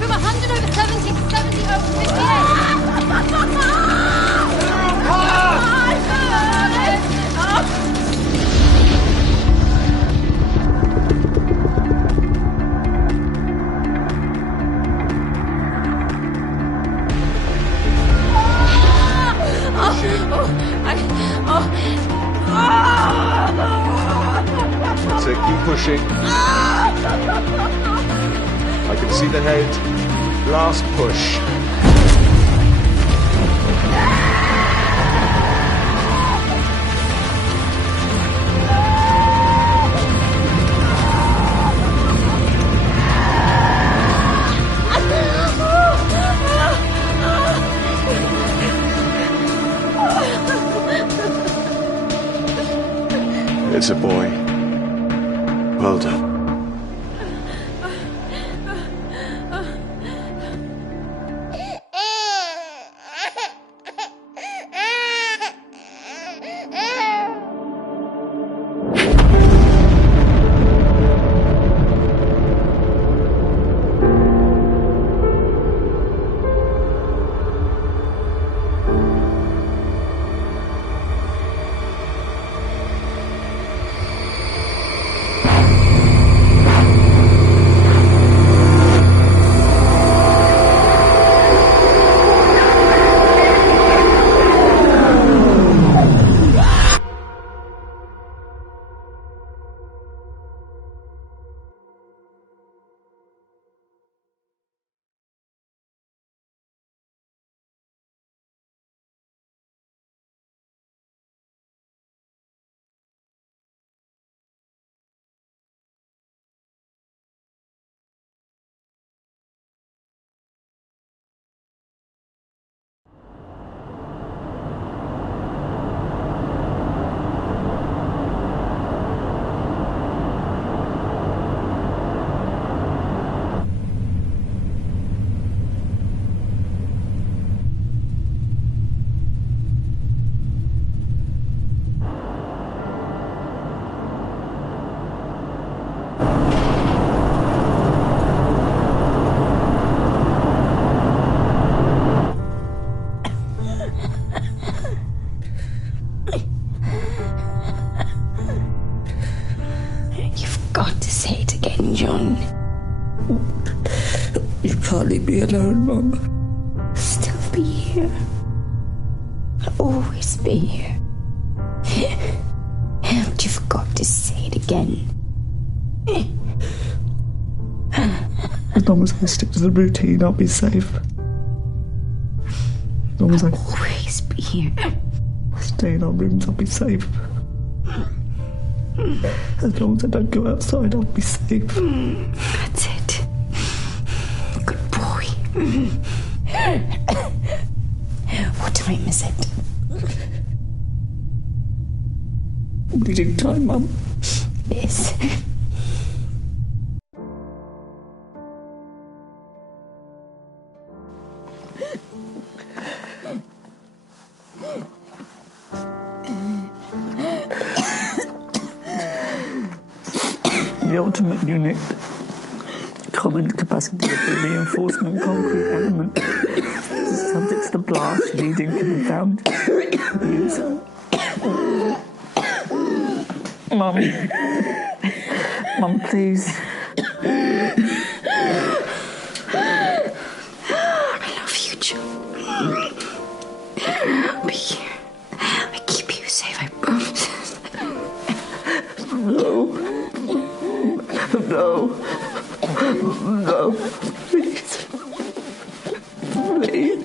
from 100 over 70 to 70 over 58. That's it, keep pushing. I can see the head. Last push. It's a boy. Well done. John. You can't leave me alone, Mum. I'll still be here. I'll always be here. But you forgot to say it again. As long as I stick to the routine, I'll be safe. As long as I'll always be here. Stay in our rooms, I'll be safe. As long as I don't go outside, I'll be safe. That's it. Good boy. What time is it? Bleeding time, Mum. Yes. The ultimate unit, common capacity of the reinforcement concrete element, subject to the blast, bleeding can be found. User. Mum, please. I love you, Joe. I'll be here. I keep you safe, I promise. No, please. Please.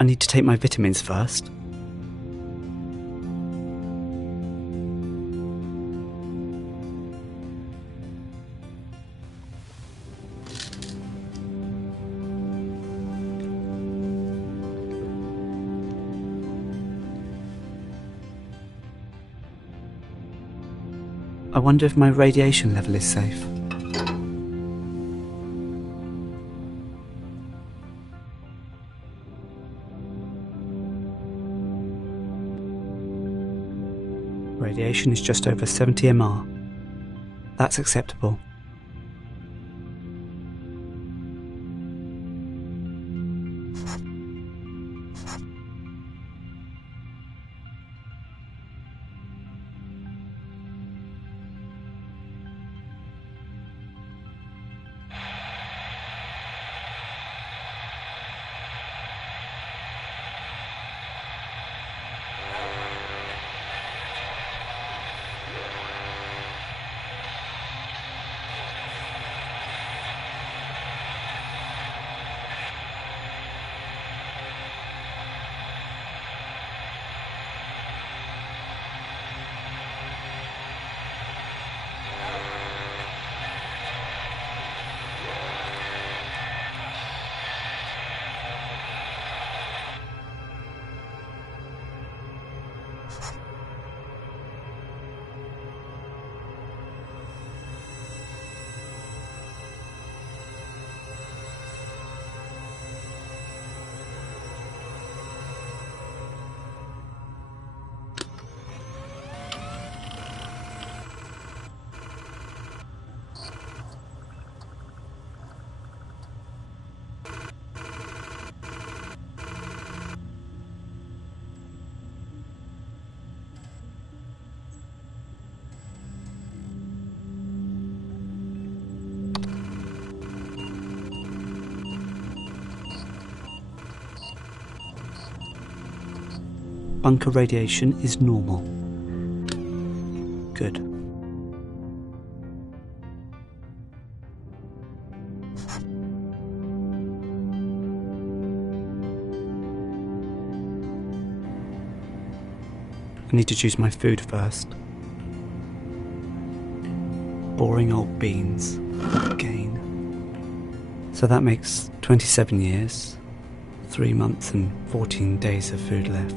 I need to take my vitamins first. I wonder if my radiation level is safe. Radiation is just over 70 MR. That's acceptable. Bunker radiation is normal. Good. I need to choose my food first. Boring old beans. Again. So that makes 27 years, 3 months and 14 days of food left.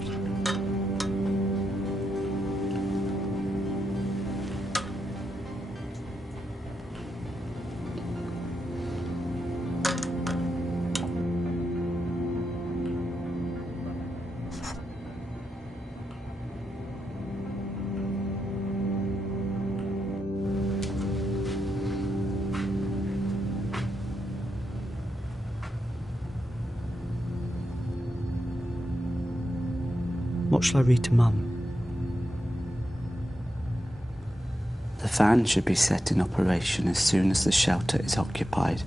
What shall I read to Mum? The fan should be set in operation as soon as the shelter is occupied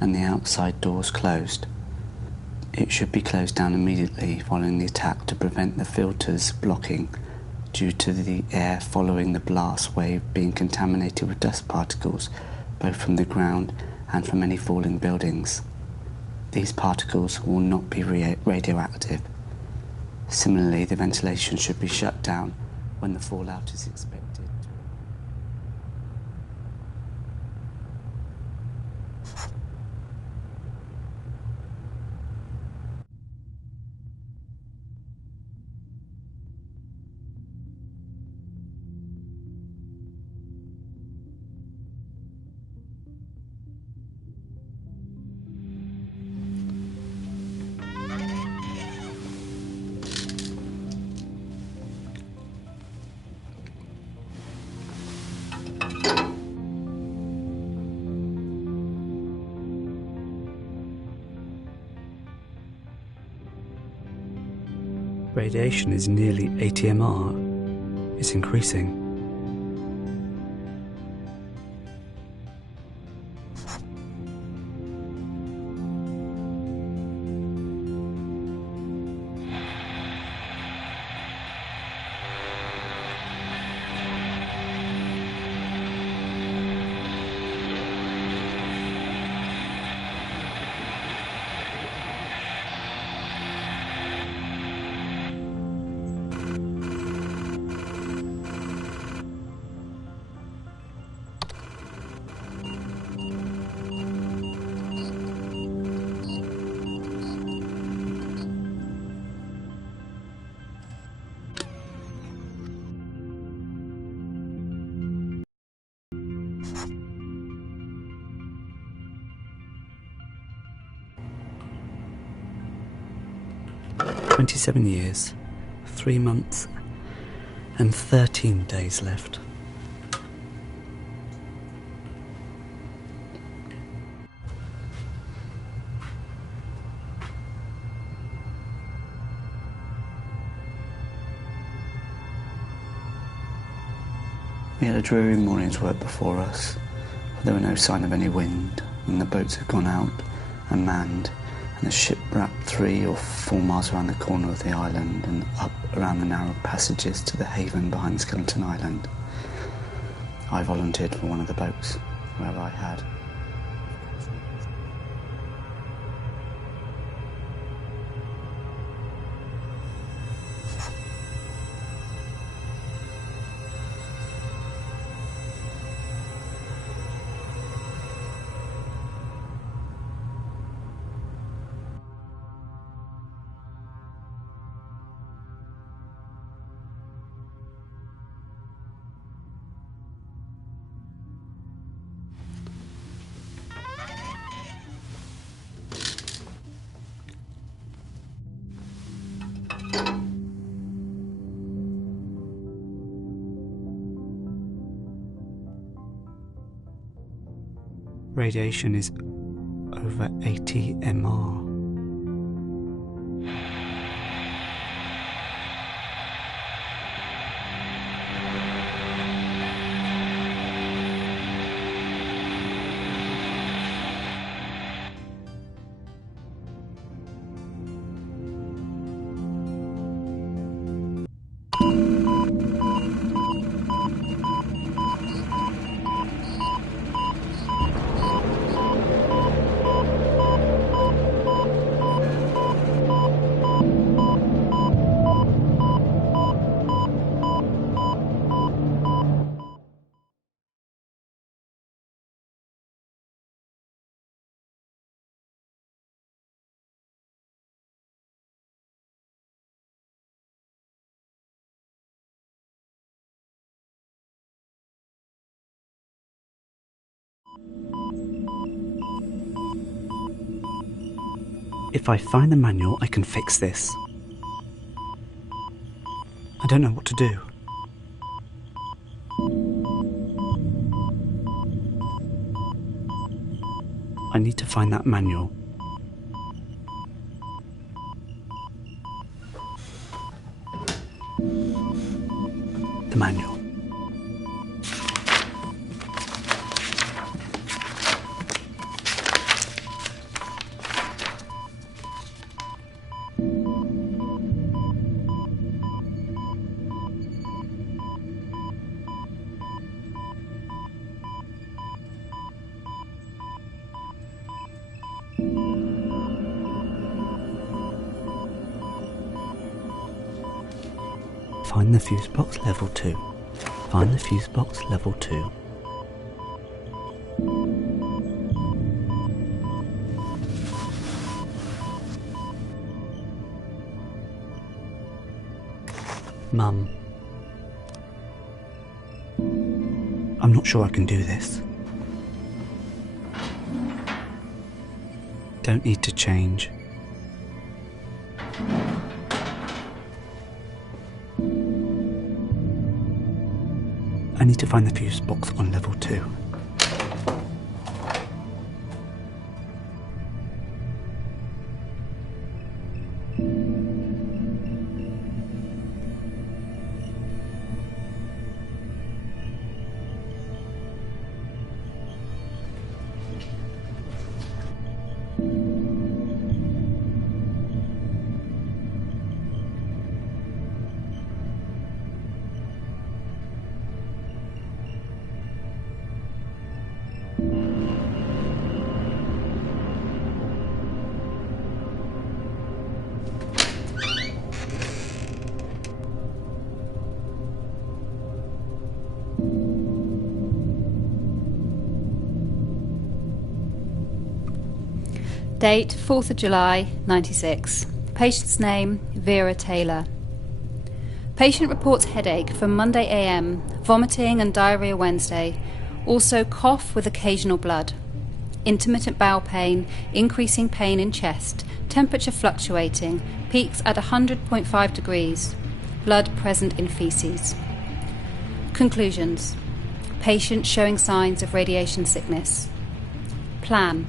and the outside doors closed. It should be closed down immediately following the attack to prevent the filters blocking due to the air following the blast wave being contaminated with dust particles both from the ground and from any falling buildings. These particles will not be radioactive. Similarly, the ventilation should be shut down when the fallout is expected. Radiation is nearly 80 MR. It's increasing. 27 years, 3 months and 13 days left. We had a dreary morning's work before us, for there were no sign of any wind, and the boats had gone out and manned, and the ship wrapped 3 or 4 miles around the corner of the island and up around the narrow passages to the haven behind Skeleton Island. I volunteered for one of the boats, where I had. Radiation is over 80 MR. If I find the manual, I can fix this. I don't know what to do. I need to find that manual. The manual. Find the fuse box level 2. Find the fuse box level 2. Mum. I'm not sure I can do this. Don't need to change. I need to find the fuse box on level 2. Date 4th of July 96. Patient's name Vera Taylor. Patient reports headache from Monday AM, vomiting and diarrhea Wednesday, also cough with occasional blood. intermittent bowel pain, increasing pain in chest, temperature fluctuating, peaks at 100.5 degrees, blood present in feces. Conclusions. Patient showing signs of radiation sickness. Plan.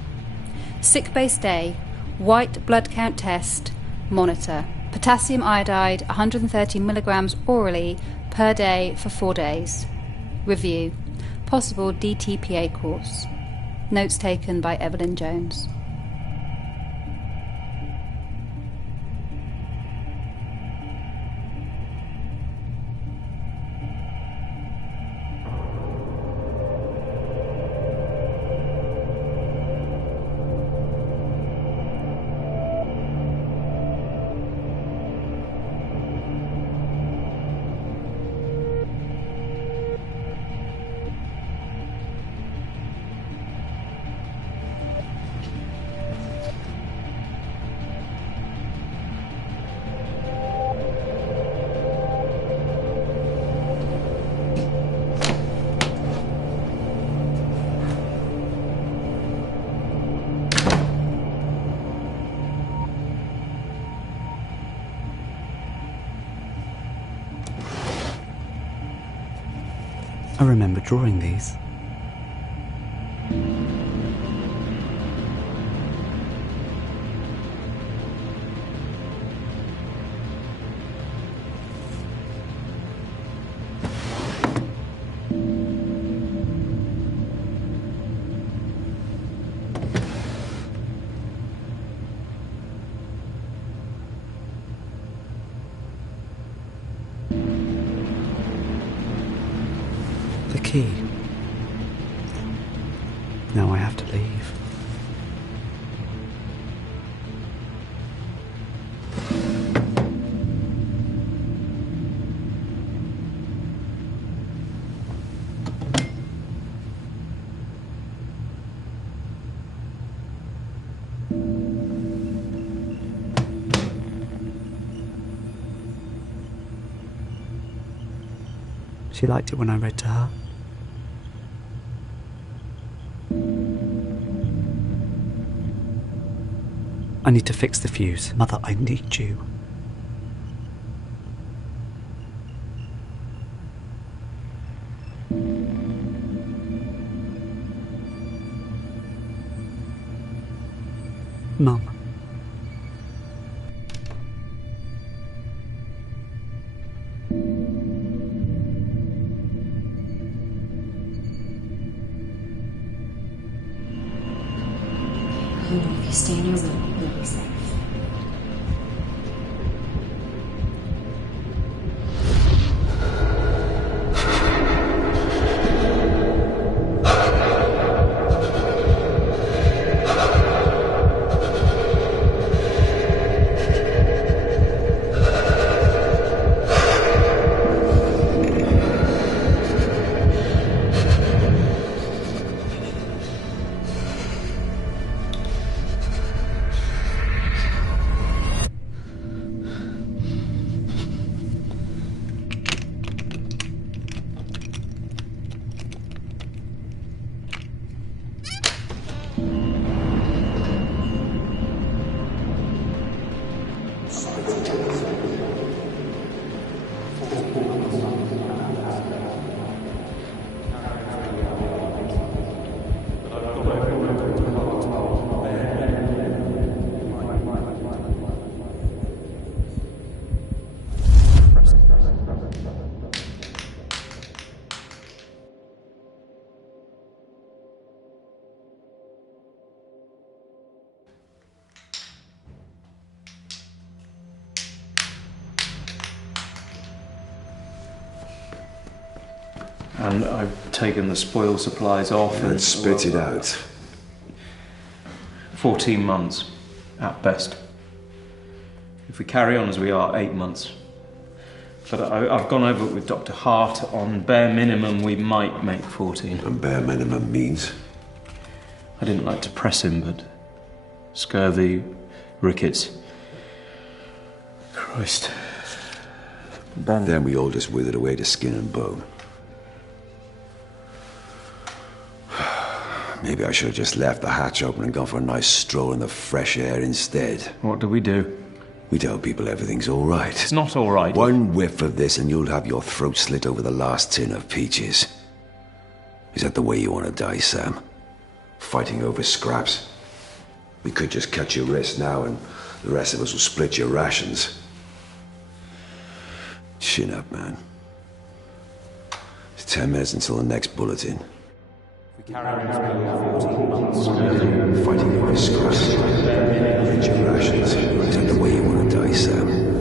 Sick bay stay, white blood count test, monitor. Potassium iodide 130 milligrams orally per day for 4 days. Review. Possible DTPA course. Notes taken by Evelyn Jones. I remember drawing these. The key. Now I have to leave. She liked it when I read to her. I need to fix the fuse. Mother, I need you. Mum. You know, if you stay in your room, you'll be safe. And I've taken the spoil supplies off And spit it out. 14 months, at best. If we carry on as we are, 8 months. But I've gone over it with Dr. Hart. On bare minimum, we might make 14. And bare minimum means? I didn't like to press him, but scurvy, rickets. Christ. Ben. Then we all just withered away to skin and bone. Maybe I should have just left the hatch open and gone for a nice stroll in the fresh air instead. What do? We tell people everything's all right. It's not all right. One whiff of this and you'll have your throat slit over the last tin of peaches. Is that the way you want to die, Sam? Fighting over scraps? We could just cut your wrist now and the rest of us will split your rations. Chin up, man. It's 10 minutes until the next bulletin. Fighting over scraps. Split your rations. Is that the way you want to die, Sam?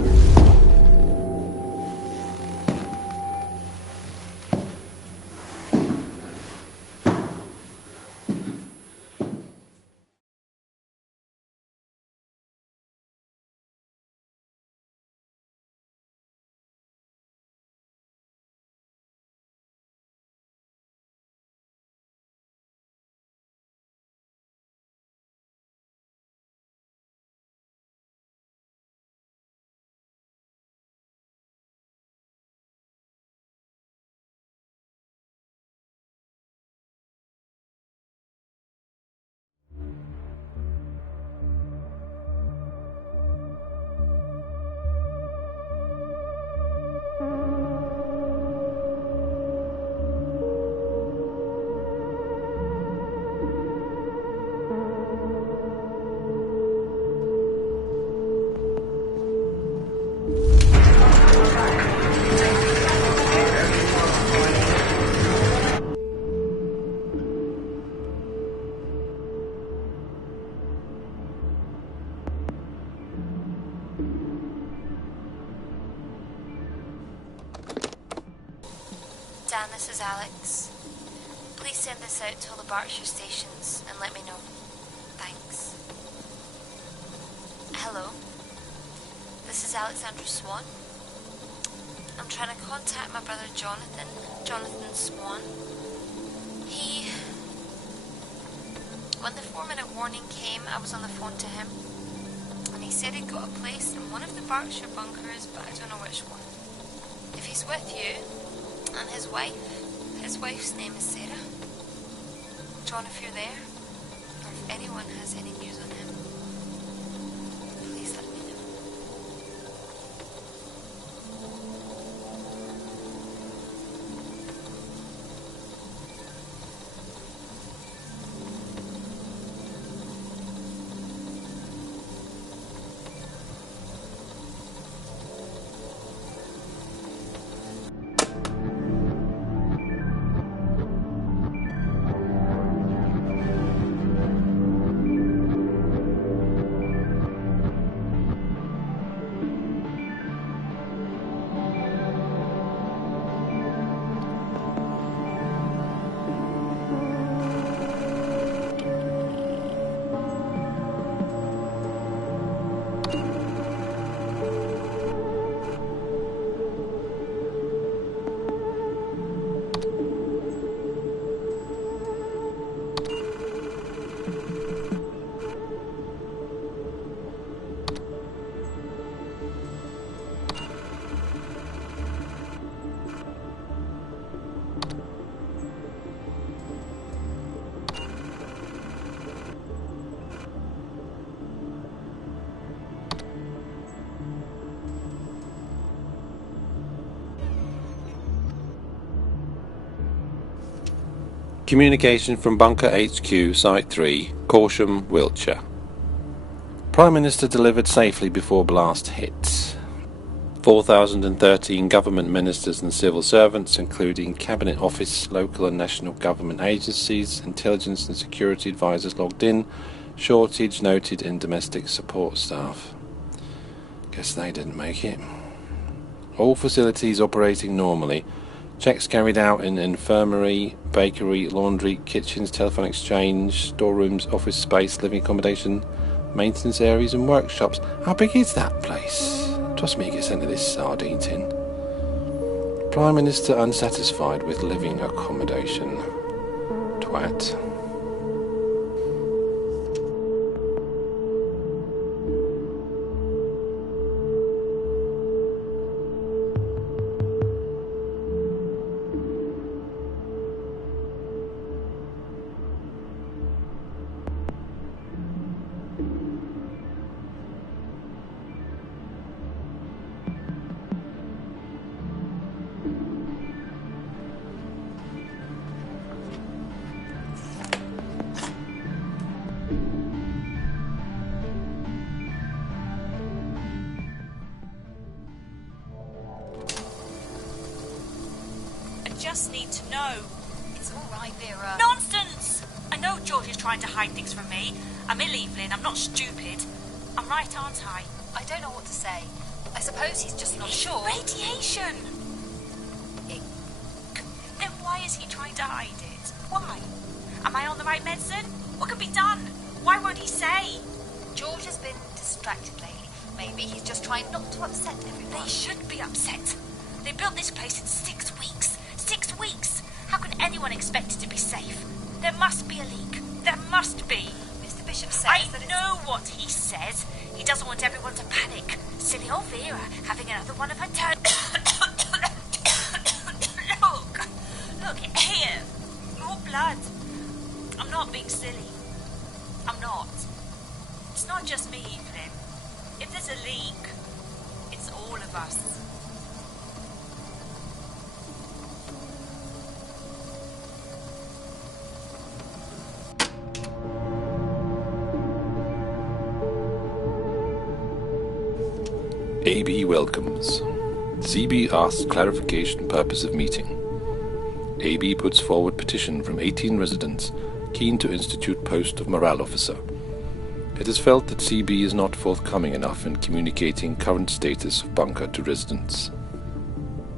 Dan, this is Alex. Please send this out to all the Berkshire stations and let me know. Thanks. Hello. This is Alexandra Swan. I'm trying to contact my brother Jonathan Swan. When the 4-minute warning came, I was on the phone to him. And he said he'd got a place in one of the Berkshire bunkers, but I don't know which one. If he's with you, and his wife's name is Sarah. John, if you're there, or if anyone has any news on him, please let me know. Communication from Bunker HQ, Site 3, Corsham, Wiltshire. Prime Minister delivered safely before blast hit. 4,013 government ministers and civil servants, including Cabinet Office, local and national government agencies, intelligence and security advisors logged in, shortage noted in domestic support staff. Guess they didn't make it. All facilities operating normally. Checks carried out in infirmary, bakery, laundry, kitchens, telephone exchange, storerooms, office space, living accommodation, maintenance areas and workshops. How big is that place? Trust me, you get sent to this sardine tin. Prime Minister unsatisfied with living accommodation. Twat. just need to know. It's all right, Vera. Nonsense! I know George is trying to hide things from me. I'm ill, Evelyn. I'm not stupid. I'm right, aren't I? I don't know what to say. I suppose he's just not sure. Radiation! Then why is he trying to hide it? Why? Am I on the right medicine? What can be done? Why won't he say? George has been distracted lately. Maybe he's just trying not to upset everyone. They should be upset. They built this place in 6 weeks. 6 weeks! How can anyone expect it to be safe? There must be a leak. There must be. Mr. Bishop says I that know what he says. He doesn't want everyone to panic. Silly old Vera having another one of her turn. Look here. More blood. I'm not being silly. I'm not. It's not just me, Evelyn. If there's a leak, it's all of us. AB welcomes. CB asks clarification purpose of meeting. AB puts forward petition from 18 residents keen to institute post of morale officer. It is felt that CB is not forthcoming enough in communicating current status of bunker to residents.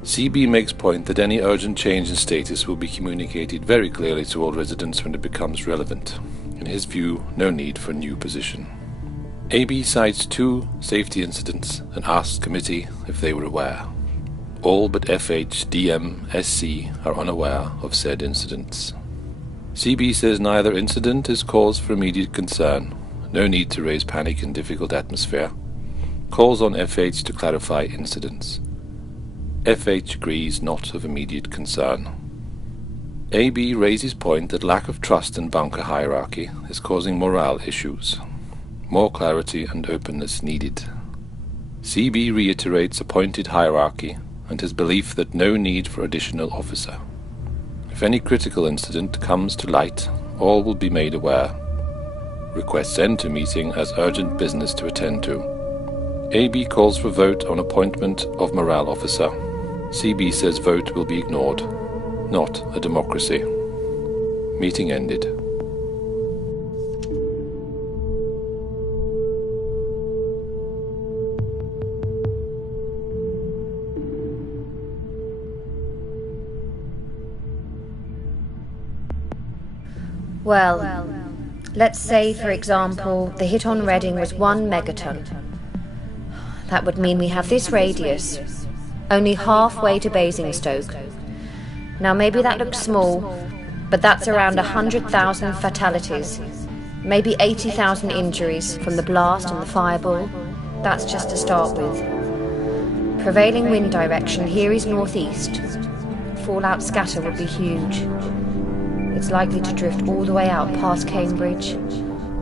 CB makes point that any urgent change in status will be communicated very clearly to all residents when it becomes relevant. In his view, no need for a new position. AB cites 2 safety incidents and asks committee if they were aware. All but FH, DM, SC are unaware of said incidents. CB says neither incident is cause for immediate concern. No need to raise panic in difficult atmosphere. Calls on FH to clarify incidents. FH agrees not of immediate concern. AB raises point that lack of trust in bunker hierarchy is causing morale issues. More clarity and openness needed. CB reiterates appointed hierarchy and his belief that no need for additional officer. If any critical incident comes to light, all will be made aware. Requests end to meeting as urgent business to attend to. AB calls for vote on appointment of morale officer. CB says vote will be ignored. Not a democracy. Meeting ended. Well, let's say, for example, the hit on Reading was 1 megaton. That would mean we have this radius, only halfway to Basingstoke. Now maybe that looks small, but that's around 100,000 fatalities, maybe 80,000 injuries from the blast and the fireball. That's just to start with. Prevailing wind direction here is northeast. Fallout scatter would be huge. It's likely to drift all the way out past Cambridge,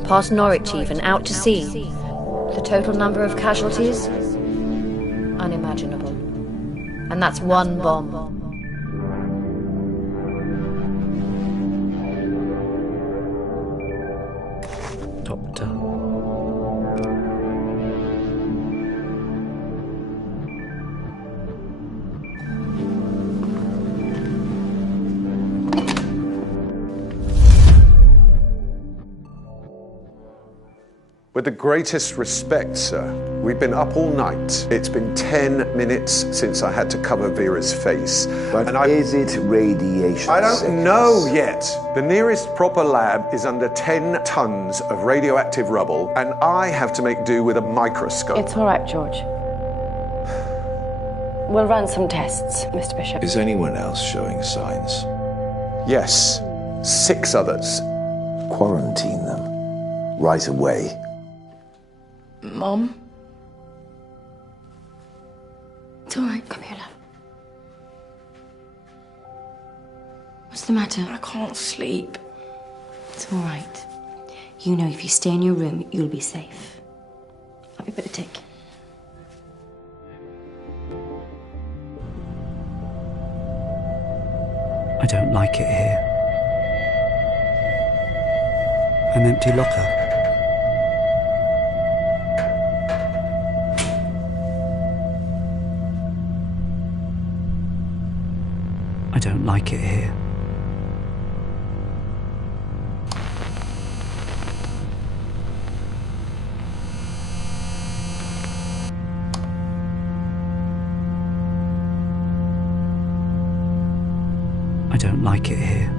past Norwich even, out to sea. The total number of casualties? Unimaginable. And that's 1 bomb. Doctor. With the greatest respect, sir, we've been up all night. It's been 10 minutes since I had to cover Vera's face. But is it radiation I don't sickness? know yet. The nearest proper lab is under 10 tons of radioactive rubble, and I have to make do with a microscope. It's all right, George. We'll run some tests, Mr. Bishop. Is anyone else showing signs? Yes, 6 others. Quarantine them. Right away. Mom? It's all right. Come here, love. What's the matter? I can't sleep. It's all right. You know if you stay in your room, you'll be safe. Have a bit of tea. I don't like it here. An empty locker. I don't like it here. I don't like it here.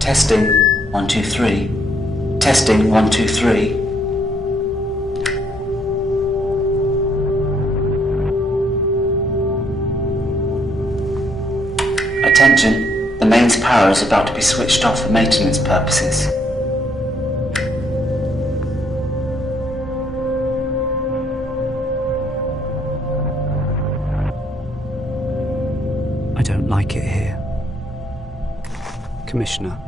Testing, 1, 2, 3. Testing, 1, 2, 3. Attention, the mains power is about to be switched off for maintenance purposes. I don't like it here. Commissioner.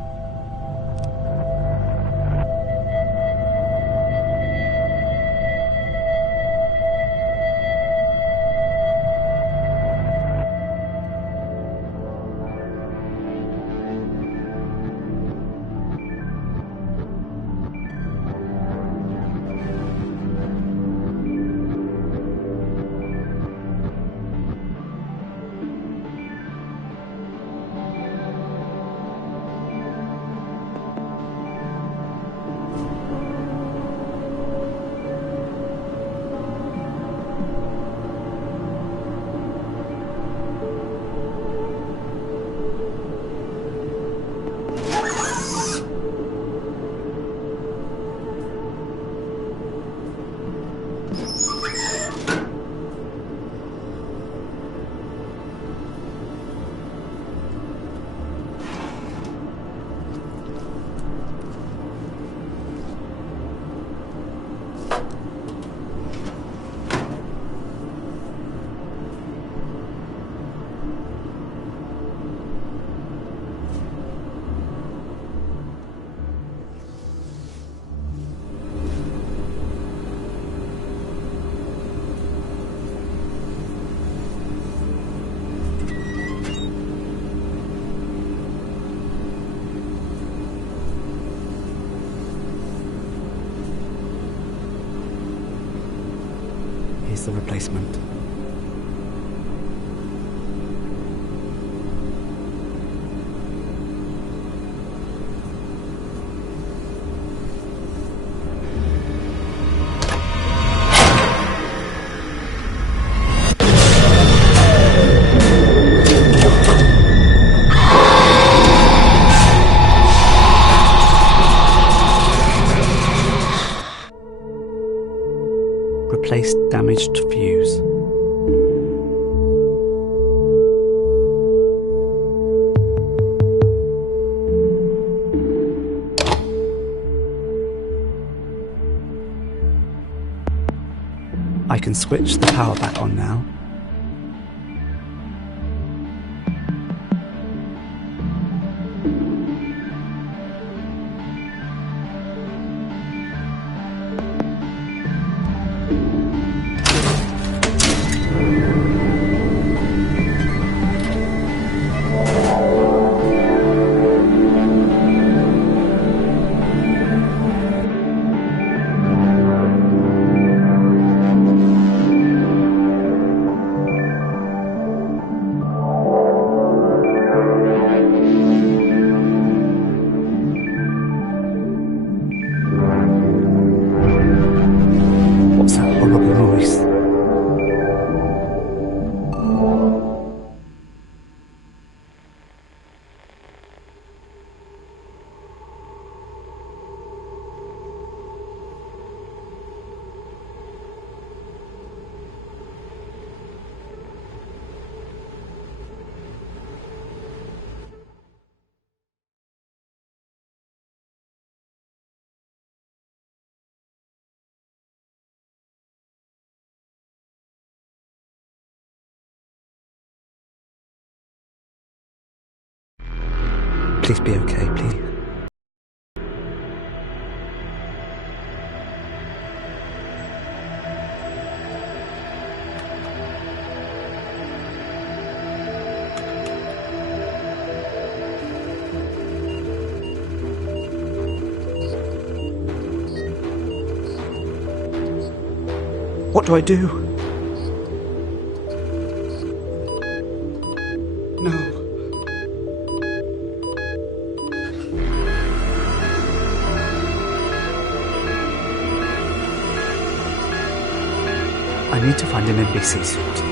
Here's the replacement. Replace damaged fuse. I can switch the power back on now. What's that horrible noise? Please be okay, please. What do I do? No. I need to find an NBC suit.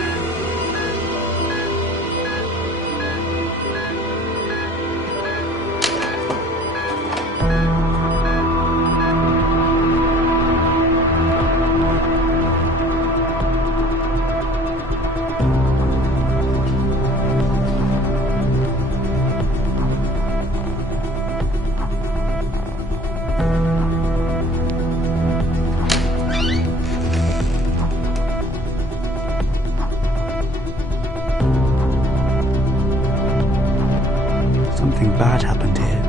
Something bad happened here.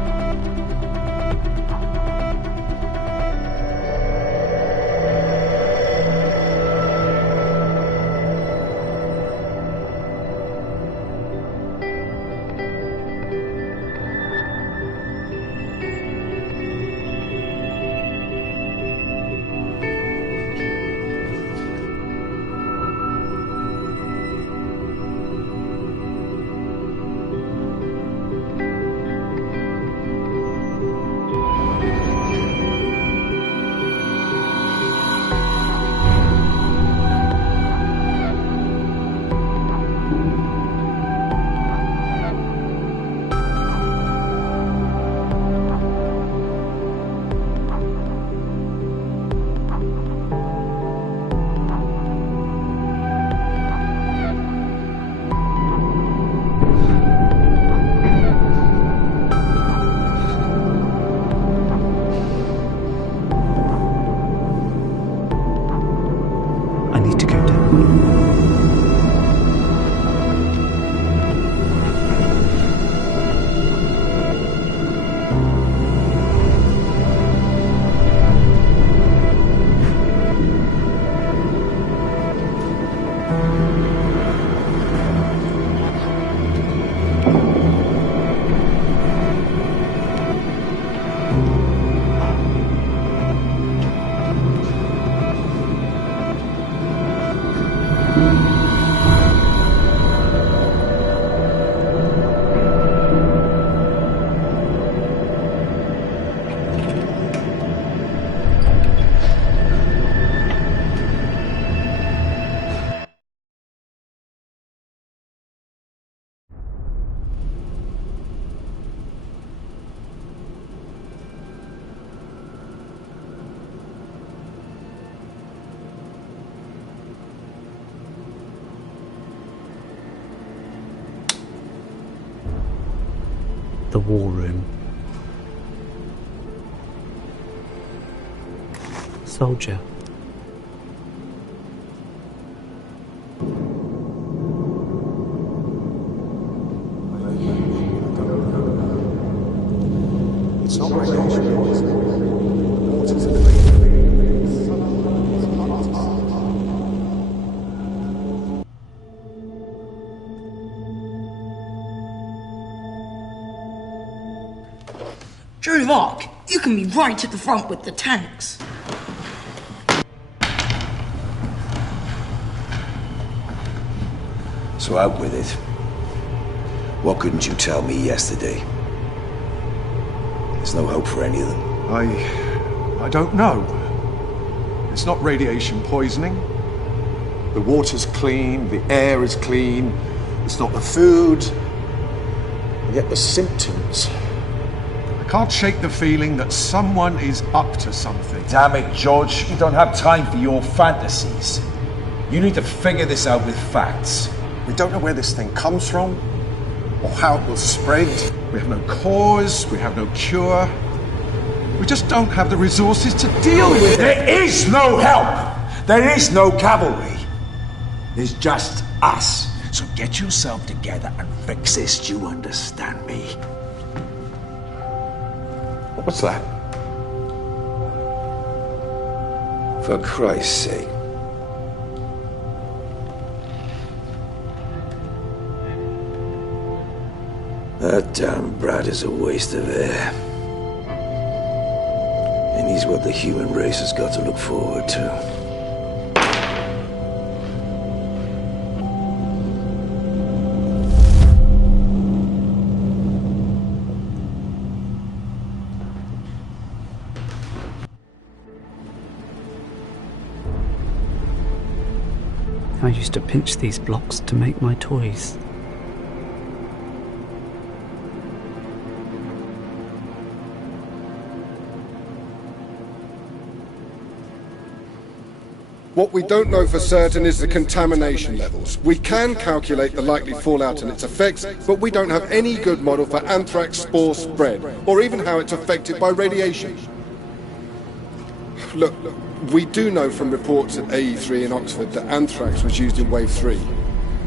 The war room. Soldier. It's not radiation poisoning. Water's clean. Joan of Arc, you can be right at the front with the tanks. So out with it. What couldn't you tell me yesterday? There's no hope for any of them. I don't know. It's not radiation poisoning. The water's clean, the air is clean. It's not the food. And yet the symptoms. I can't shake the feeling that someone is up to something. Damn it, George. We don't have time for your fantasies. You need to figure this out with facts. We don't know where this thing comes from or how it will spread. We have no cause, we have no cure. We just don't have the resources to deal with it. There is no help. There is no cavalry. There's just us. So get yourself together and fix this, do you understand me? What's that? For Christ's sake. That damn brat is a waste of air. And he's what the human race has got to look forward to. I used to pinch these blocks to make my toys. What we don't know for certain is the contamination levels. We can calculate the likely fallout and its effects, but we don't have any good model for anthrax spore spread, or even how it's affected by radiation. Look, we do know from reports at AE3 in Oxford that anthrax was used in Wave 3.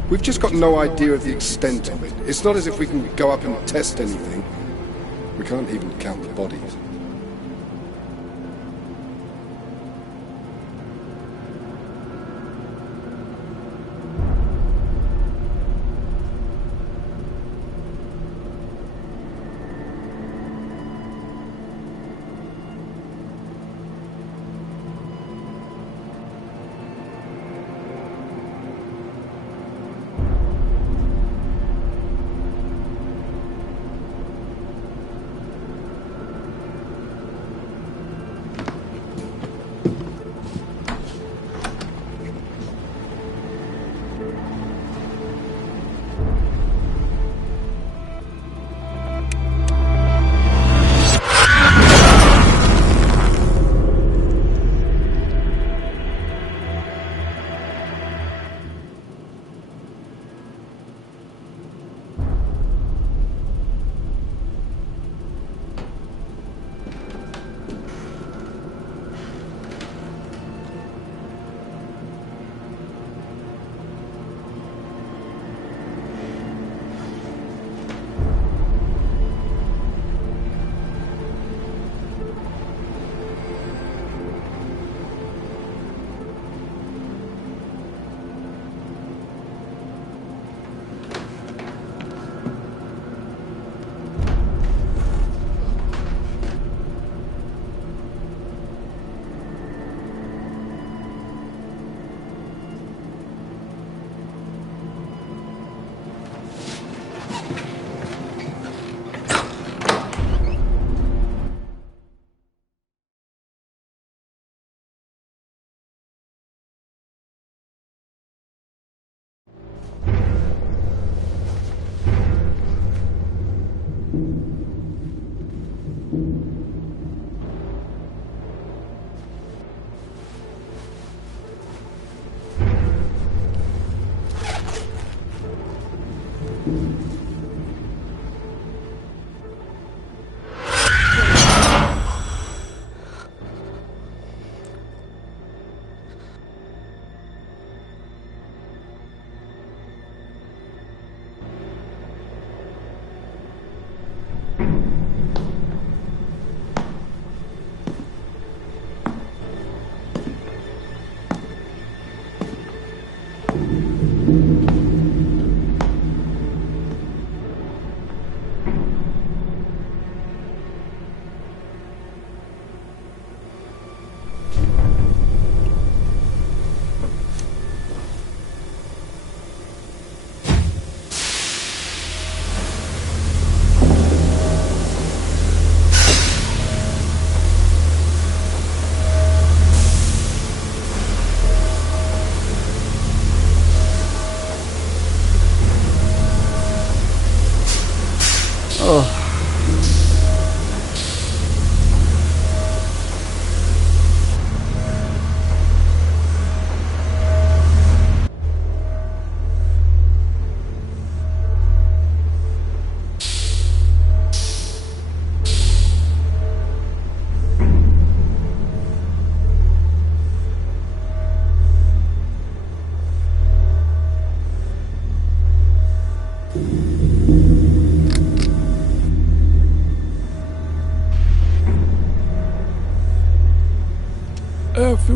We've just got no idea of the extent of it. It's not as if we can go up and test anything. We can't even count the bodies.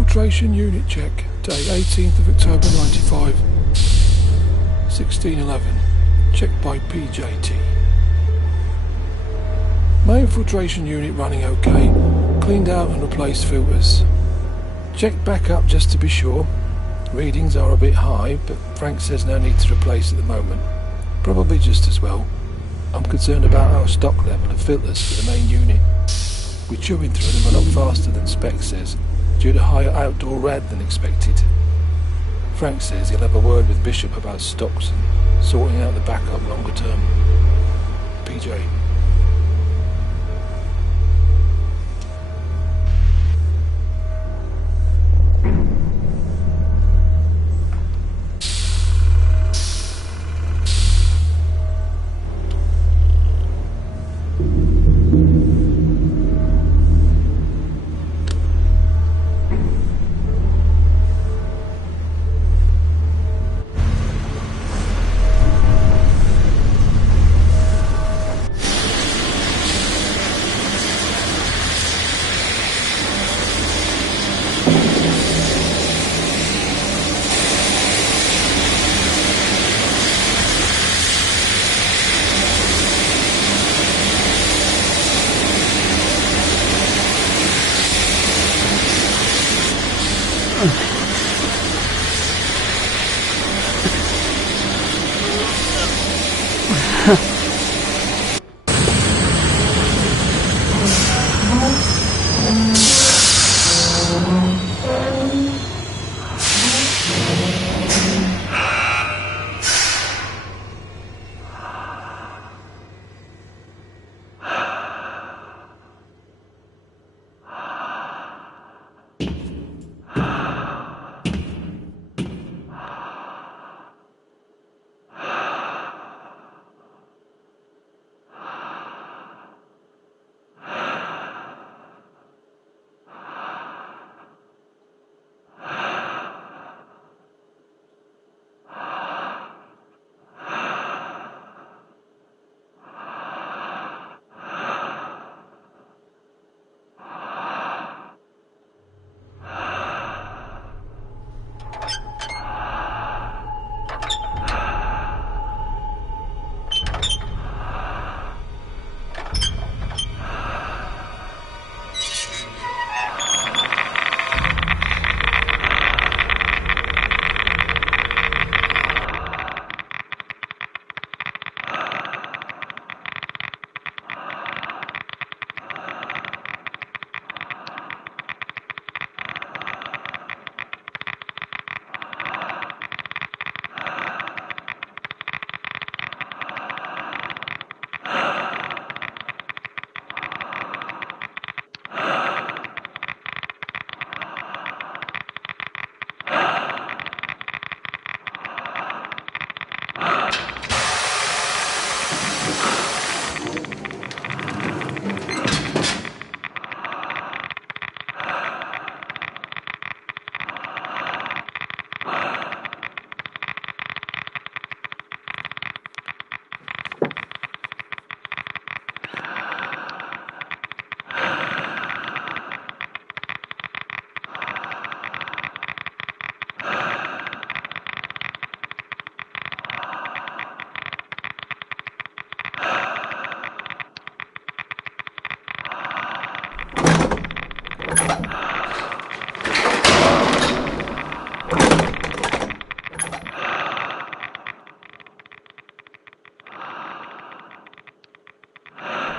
Filtration unit check. Day 18th of October 95. 1611. Checked by PJT. Main filtration unit running okay. Cleaned out and replaced filters. Checked back up just to be sure. Readings are a bit high, but Frank says no need to replace at the moment. Probably just as well. I'm concerned about our stock level of filters for the main unit. We're chewing through them a lot faster than spec says, due to higher outdoor rad than expected. Frank says he'll have a word with Bishop about stocks and sorting out the backup longer term. PJ.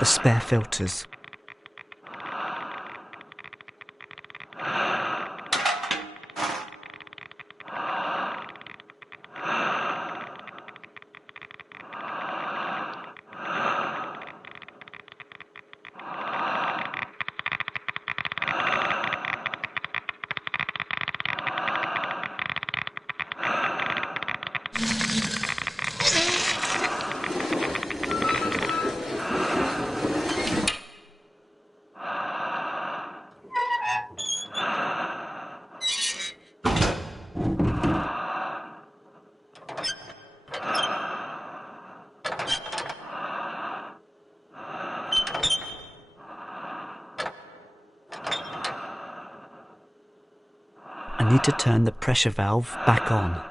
The spare filters. need to turn the pressure valve back on.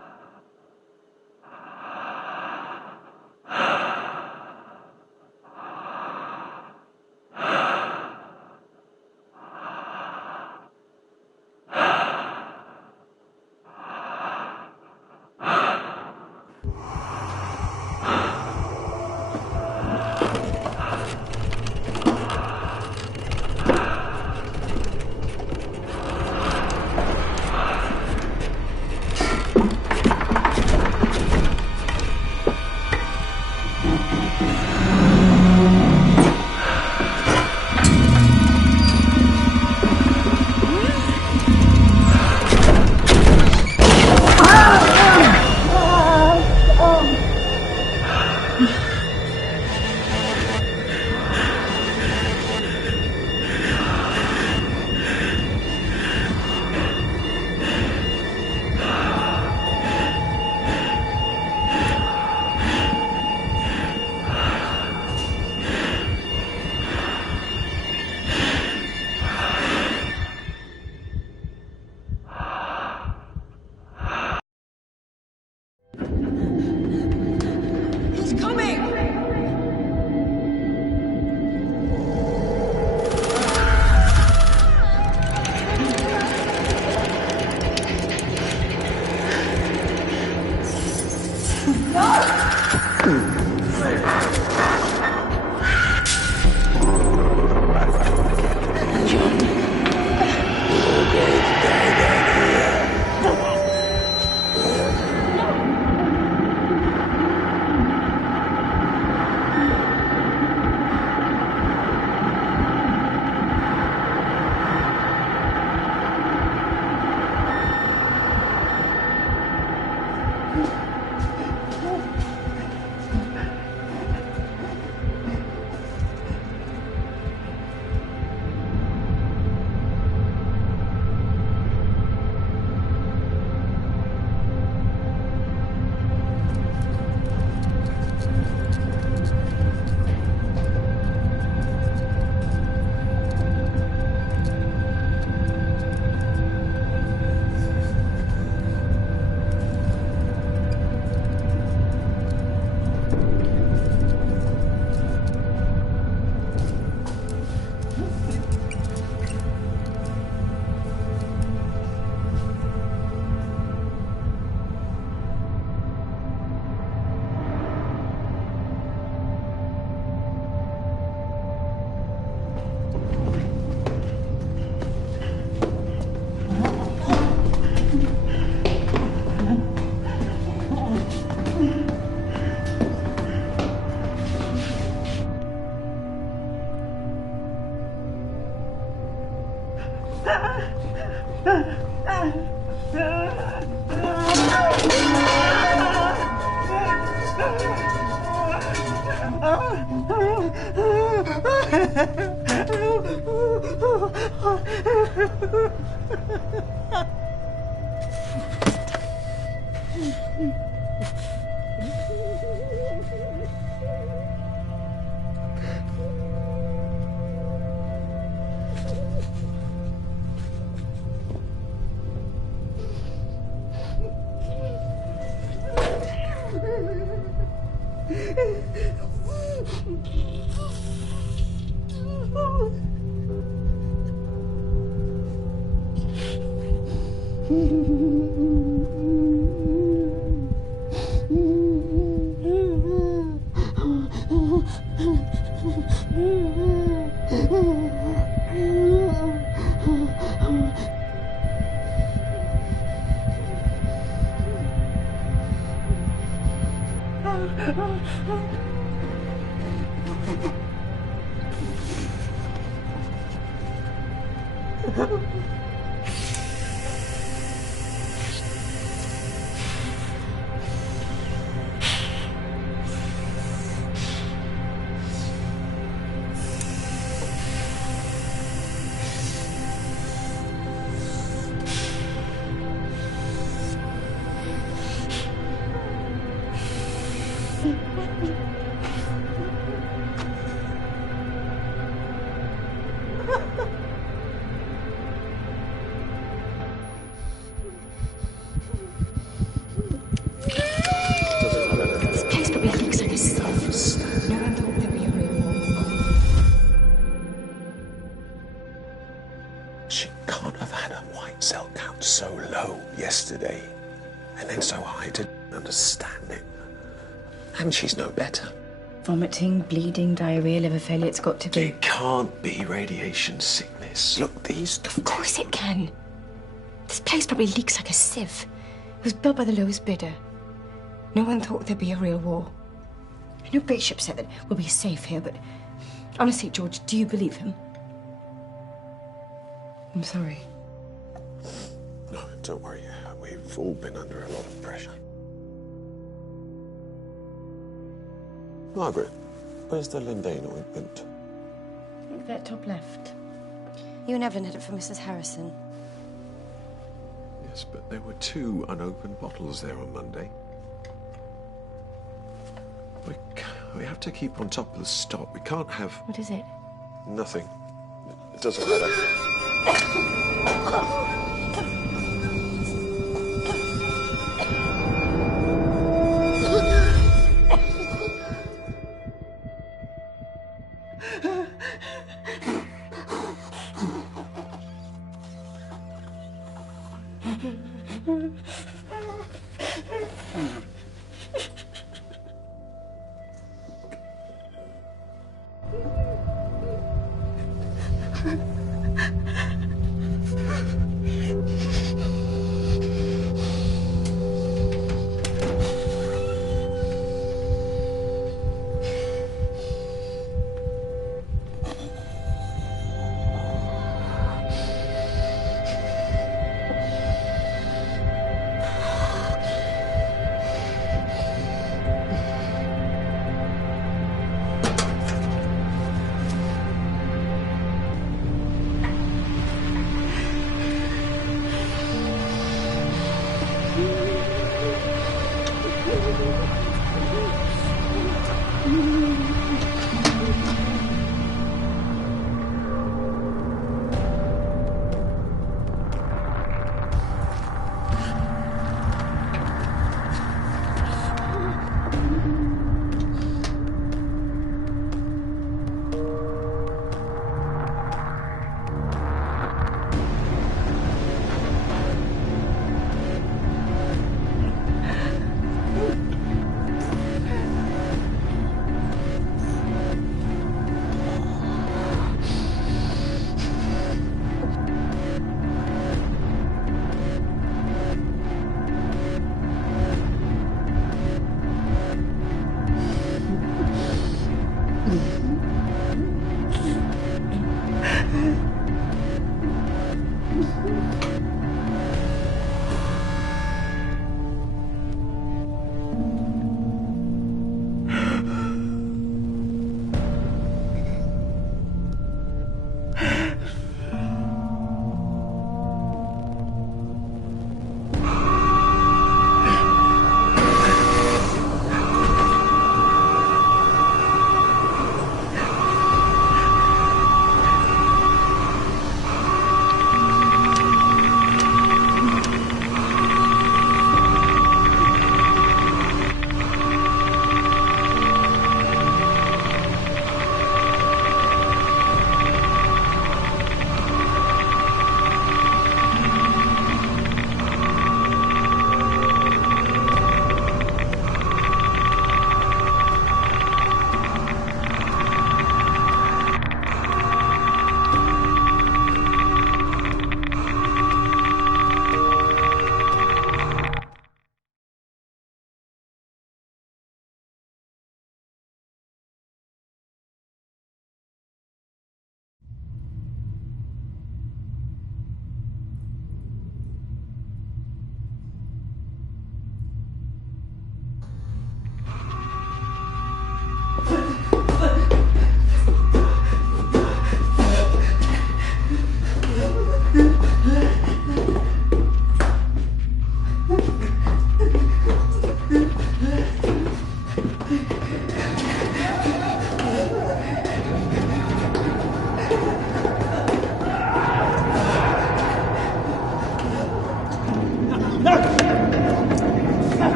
low yesterday, and then so high to understand it. And she's no better. Vomiting, bleeding, diarrhea, liver failure, it's got to be... It can't be radiation sickness. Look, these... Of course it can. This place probably leaks like a sieve. It was built by the lowest bidder. No one thought there'd be a real war. I know Bishop said that we'll be safe here, but honestly, George, do you believe him? I'm sorry. No, don't worry. We've all been under a lot of pressure. Margaret, where's the Lindane ointment? I think that top left. You and Evelyn had it for Mrs. Harrison. Yes, but there were 2 unopened bottles there on Monday. We have to keep on top of the stock. We can't have... What is it? Nothing. It doesn't matter.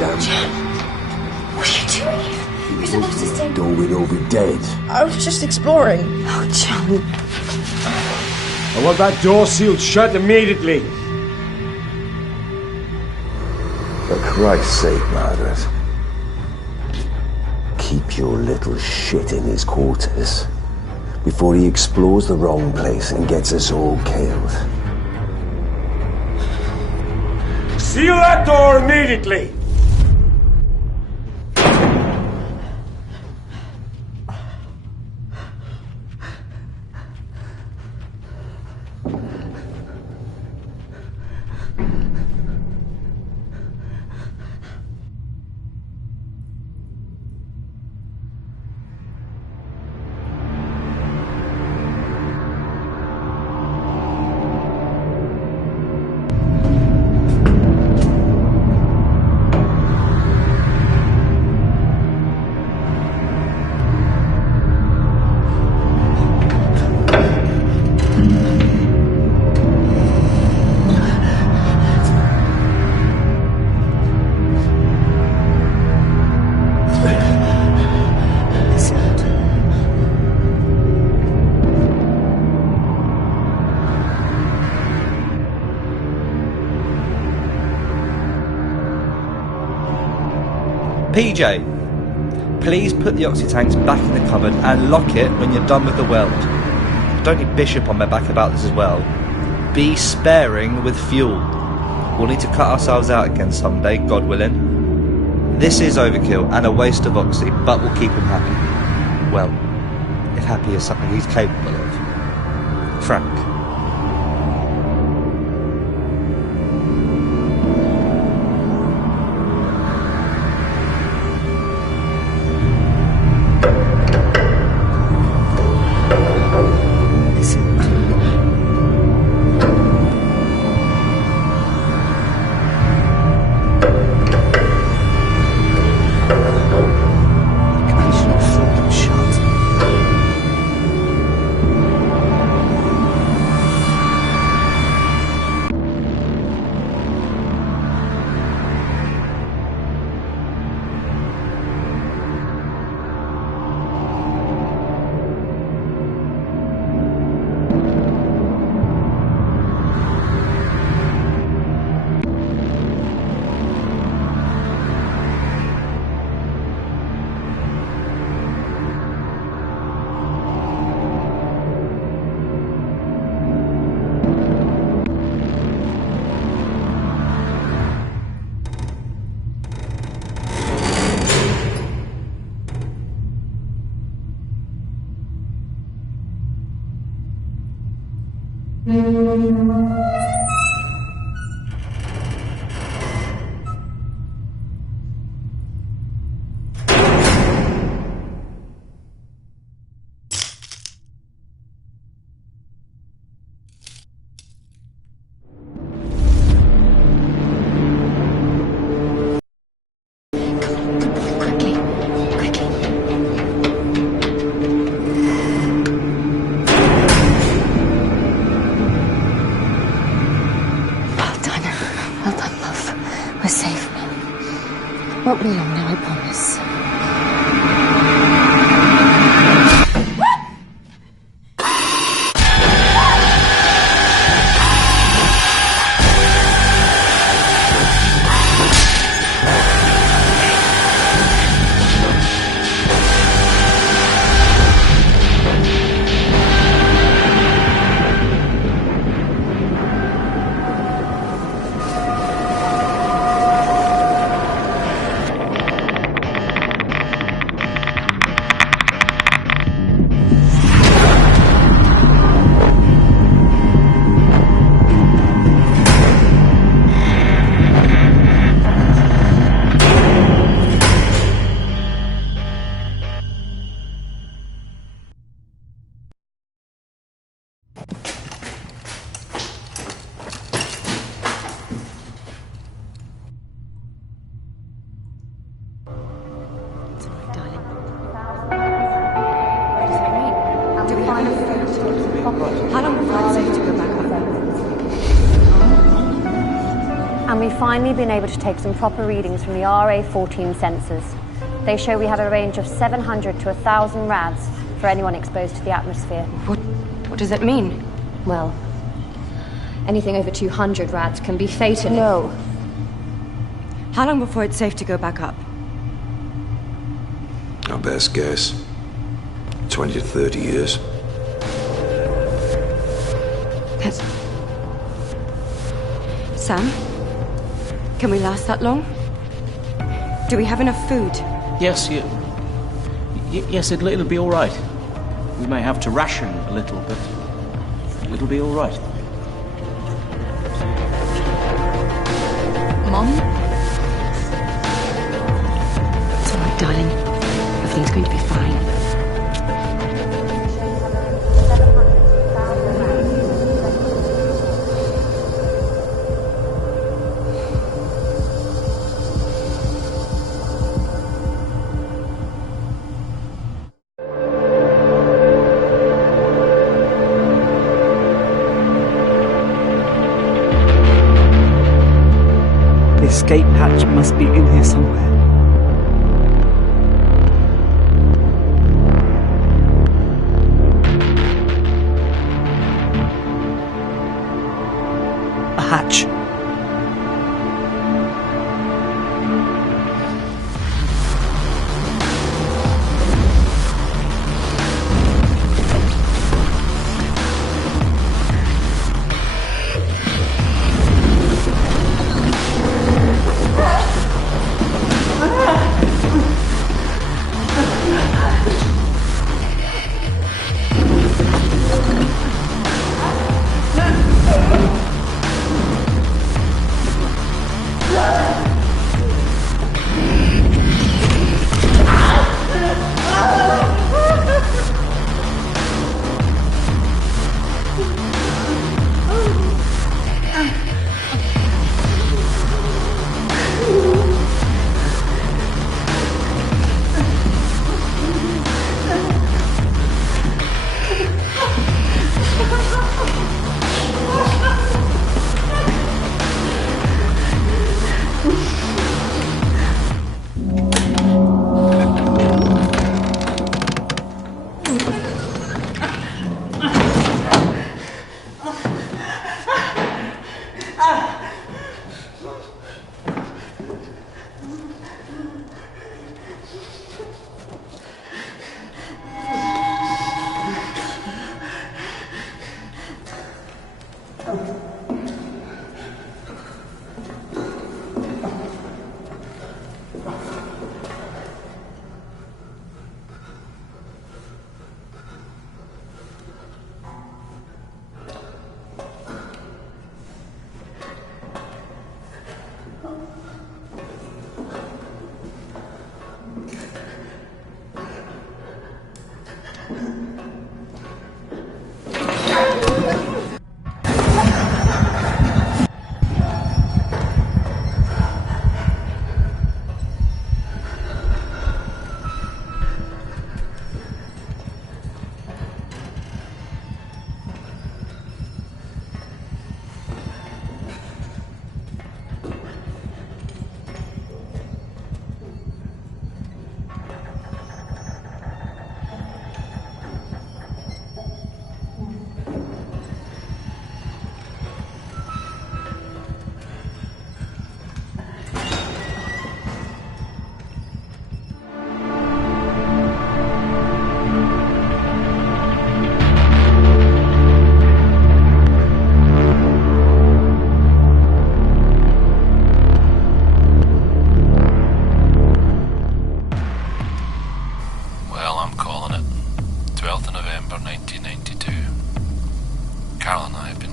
damn. What are you doing? You're supposed to stay. Or we'd all be dead. I was just exploring. Oh, John. I want that door sealed shut immediately. For Christ's sake, Margaret. Keep your little shit in his quarters before he explores the wrong place and gets us all killed. Seal that door immediately! PJ, please put the oxy-tanks back in the cupboard and lock it when you're done with the weld. Don't need Bishop on my back about this as well. Be sparing with fuel. We'll need to cut ourselves out again someday, God willing. This is overkill and a waste of oxy, but we'll keep him happy. Well, if happy is something he's capable of. Frank. Won't be long now, I promise. And we've finally been able to take some proper readings from the RA14 sensors. They show we have a range of 700 to 1,000 rads for anyone exposed to the atmosphere. What does that mean? Well, anything over 200 rads can be fatal. No. How long before it's safe to go back up? Our best guess, 20 to 30 years. That's... Sam? Can we last that long? Do we have enough food? Yes, yes, it'll be all right. We may have to ration a little, but it'll be all right. Mom? It's all right, darling. Everything's going to be fine. The escape hatch must be in here somewhere. A hatch.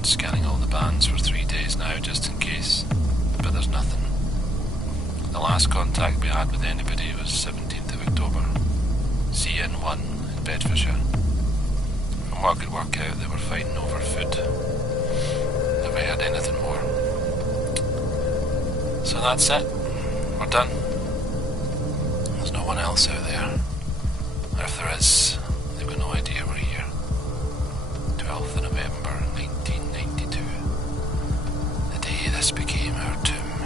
Scanning all the bands for 3 days now, just in case, but there's nothing. The last contact we had with anybody was 17th of October, CN1 in Bedfordshire. From what I could work out, they were fighting over food. Never heard anything more. So that's it. We're done. There's no one else out there. Or if there is, they've got no idea we're here. 12th of November 1992. The day this became our tomb.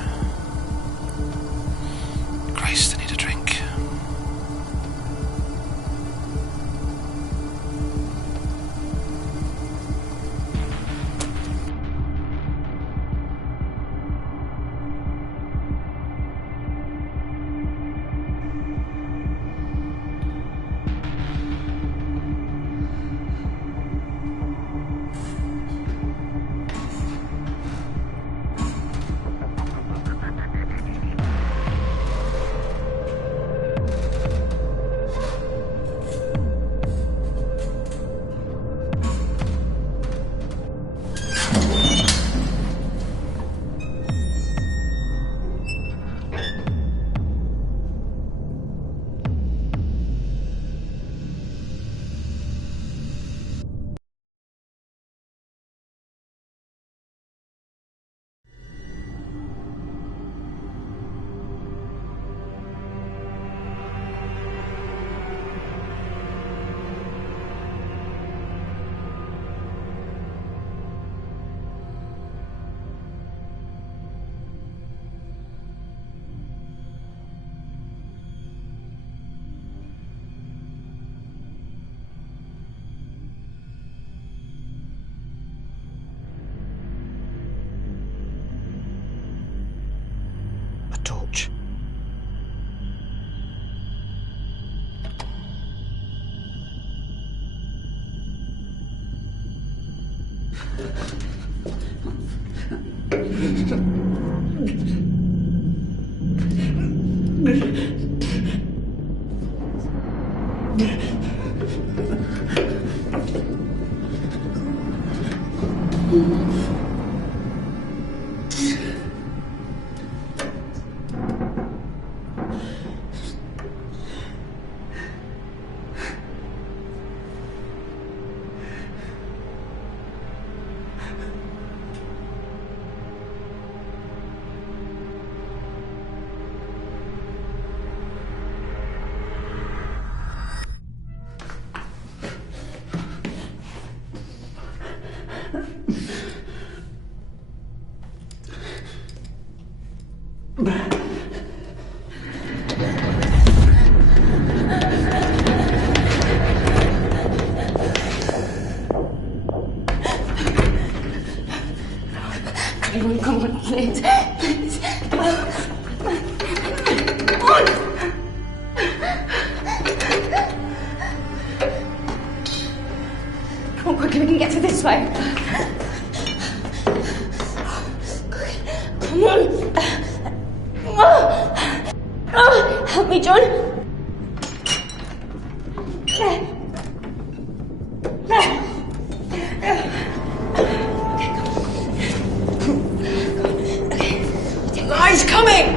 torch. Come on, please. Please. Come on, quickly, we can get through this way. Come on. Help me, John. Guys, coming!